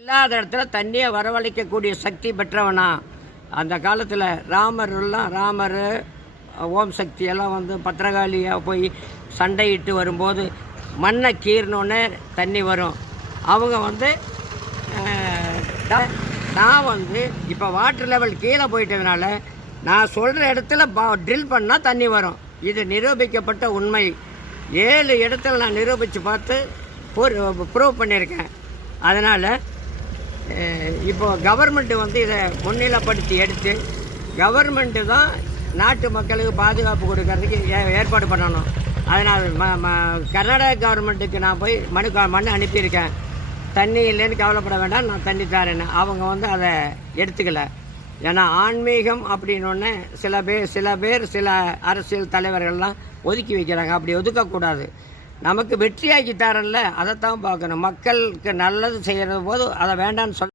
இல்லாத இடத்துல தண்ணியை வரவழைக்கக்கூடிய சக்தி பெற்றவனா. அந்த காலத்தில் ராமர் ஓம் சக்தி எல்லாம் வந்து பத்திரகாளியாக போய் சண்டையிட்டு வரும்போது மண்ணை கீறினோன்னே தண்ணி வரும். அவங்க வந்து நான் வந்து இப்போ வாட்டர் லெவல் கீழே போயிட்டதுனால நான் சொல்கிற இடத்துல ட்ரில் பண்ணால் தண்ணி வரும். இது நிரூபிக்கப்பட்ட உண்மை. 7 இடத்துல நான் நிரூபித்து பார்த்து ப்ரூவ் பண்ணியிருக்கேன். அதனால் இப்போது கவர்மெண்ட்டு வந்து இதை முன்னிலைப்படுத்தி எடுத்து கவர்மெண்ட்டு தான் நாட்டு மக்களுக்கு பாதுகாப்பு கொடுக்கறதுக்கு ஏற்பாடு பண்ணணும். அதனால் கர்நாடக கவர்மெண்ட்டுக்கு நான் போய் மனு அனுப்பியிருக்கேன். தண்ணி இல்லைன்னு கவலைப்பட வேண்டாம், நான் தண்ணி தரேன்னு. அவங்க வந்து அதை எடுத்துக்கலை. ஏன்னா ஆன்மீகம் அப்படின்னொன்னே சில பேர் சில அரசியல் தலைவர்கள்லாம் ஒதுக்கி வைக்கிறாங்க. அப்படி ஒதுக்கக்கூடாது. நமக்கு வெற்றியாக்கி தரல, அதைத்தான் பார்க்கணும். மக்களுக்கு நல்லது செய்கிற போது அதை வேண்டான்னு சொல்ல